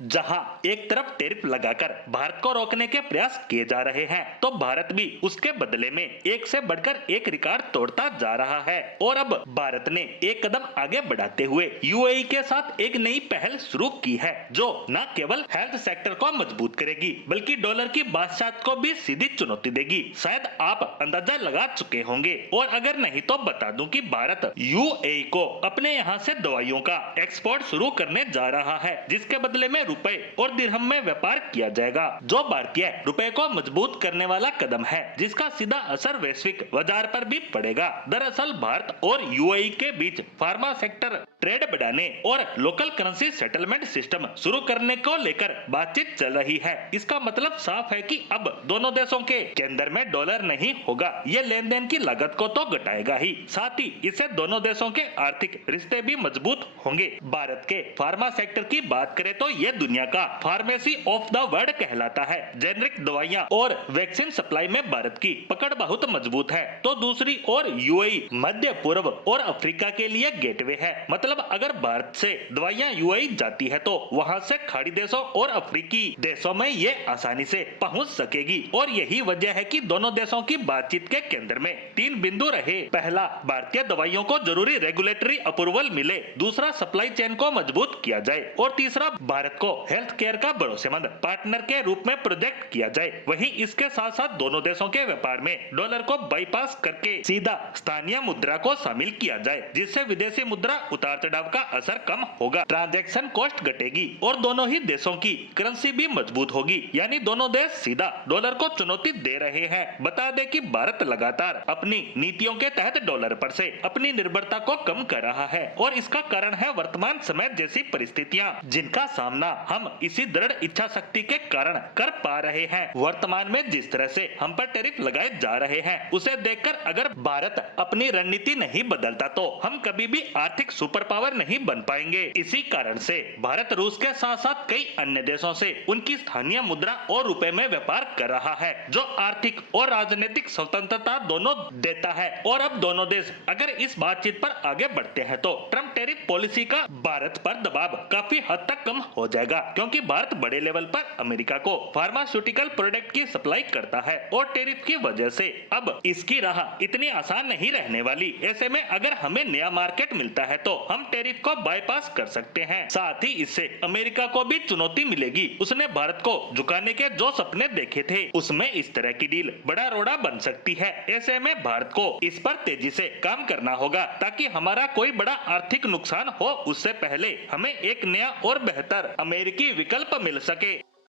जहां एक तरफ टैरिफ लगाकर भारत को रोकने के प्रयास किए जा रहे हैं, तो भारत भी उसके बदले में एक से बढ़कर एक रिकॉर्ड तोड़ता जा रहा है। और अब भारत ने एक कदम आगे बढ़ाते हुए यूएई के साथ एक नई पहल शुरू की है, जो न केवल हेल्थ सेक्टर को मजबूत करेगी बल्कि डॉलर की बादशाहत को भी सीधी चुनौती देगी। शायद आप अंदाजा लगा चुके होंगे, और अगर नहीं तो बता दूं कि भारत यूएई को अपने यहाँ से दवाइयों का एक्सपोर्ट शुरू करने जा रहा है, जिसके बदले में रुपए और दिरहम में व्यापार किया जाएगा, जो भारतीय रुपए को मजबूत करने वाला कदम है, जिसका सीधा असर वैश्विक बाजार पर भी पड़ेगा। दरअसल भारत और यूएई के बीच फार्मा सेक्टर ट्रेड बढ़ाने और लोकल करेंसी सेटलमेंट सिस्टम शुरू करने को लेकर बातचीत चल रही है। इसका मतलब साफ है कि अब दोनों देशों के केंद्र में डॉलर नहीं होगा। ये लेन देन की लागत को तो घटाएगा ही, साथ ही इससे दोनों देशों के आर्थिक रिश्ते भी मजबूत होंगे। भारत के फार्मा सेक्टर की बात करें तो ये दुनिया का फार्मेसी ऑफ द वर्ल्ड कहलाता है। जेनरिक दवाइयां और वैक्सीन सप्लाई में भारत की पकड़ बहुत मजबूत है, तो दूसरी ओर यूएई मध्य पूर्व और अफ्रीका के लिए गेटवे है। मतलब अगर भारत से दवाइयां यूएई जाती है तो वहां से खाड़ी देशों और अफ्रीकी देशों में ये आसानी से पहुंच सकेगी। और यही वजह है कि दोनों देशों की बातचीत के केंद्र में 3 बिंदु रहे। पहला, भारतीय दवाइयों को जरूरी रेगुलेटरी अप्रूवल मिले। दूसरा, सप्लाई चेन को मजबूत किया जाए। और तीसरा, भारत को हेल्थ केयर का भरोसेमंद पार्टनर के रूप में प्रोजेक्ट किया जाए। वहीं इसके साथ साथ दोनों देशों के व्यापार में डॉलर को बाईपास करके सीधा स्थानीय मुद्रा को शामिल किया जाए, जिससे विदेशी मुद्रा उतार चढ़ाव का असर कम होगा, ट्रांजैक्शन कॉस्ट घटेगी और दोनों ही देशों की करेंसी भी मजबूत होगी। यानी दोनों देश सीधा डॉलर को चुनौती दे रहे हैं। बता दें कि भारत लगातार अपनी नीतियों के तहत डॉलर पर से अपनी निर्भरता को कम कर रहा है, और इसका कारण है वर्तमान समय जैसी परिस्थितियां, जिनका सामना हम इसी दृढ़ इच्छा शक्ति के कारण कर पा रहे हैं। वर्तमान में जिस तरह से हम पर टैरिफ लगाए जा रहे हैं, उसे देखकर अगर भारत अपनी रणनीति नहीं बदलता तो हम कभी भी आर्थिक सुपर पावर नहीं बन पाएंगे। इसी कारण से भारत रूस के साथ साथ कई अन्य देशों से उनकी स्थानीय मुद्रा और रुपए में व्यापार कर रहा है, जो आर्थिक और राजनीतिक स्वतंत्रता दोनों देता है। और अब दोनों देश अगर इस बातचीत पर आगे बढ़ते हैं तो ट्रम्प टैरिफ पॉलिसी का भारत पर दबाव काफी हद तक कम हो जाएगा, क्योंकि भारत बड़े लेवल पर अमेरिका को फार्मास्यूटिकल प्रोडक्ट की सप्लाई करता है, और टैरिफ की वजह से अब इसकी राह इतनी आसान नहीं रहने वाली। ऐसे में अगर हमें नया मार्केट मिलता है तो हम टैरिफ को बाईपास कर सकते हैं। साथ ही इससे अमेरिका को भी चुनौती मिलेगी। उसने भारत को झुकाने के जो सपने देखे थे, उसमें इस तरह की डील बड़ा रोड़ा बन सकती है। ऐसे में भारत को इस पर तेजी से काम करना होगा, ताकि हमारा कोई बड़ा आर्थिक नुकसान हो उससे पहले हमें एक नया और बेहतर अमेरिकी विकल्प मिल सके।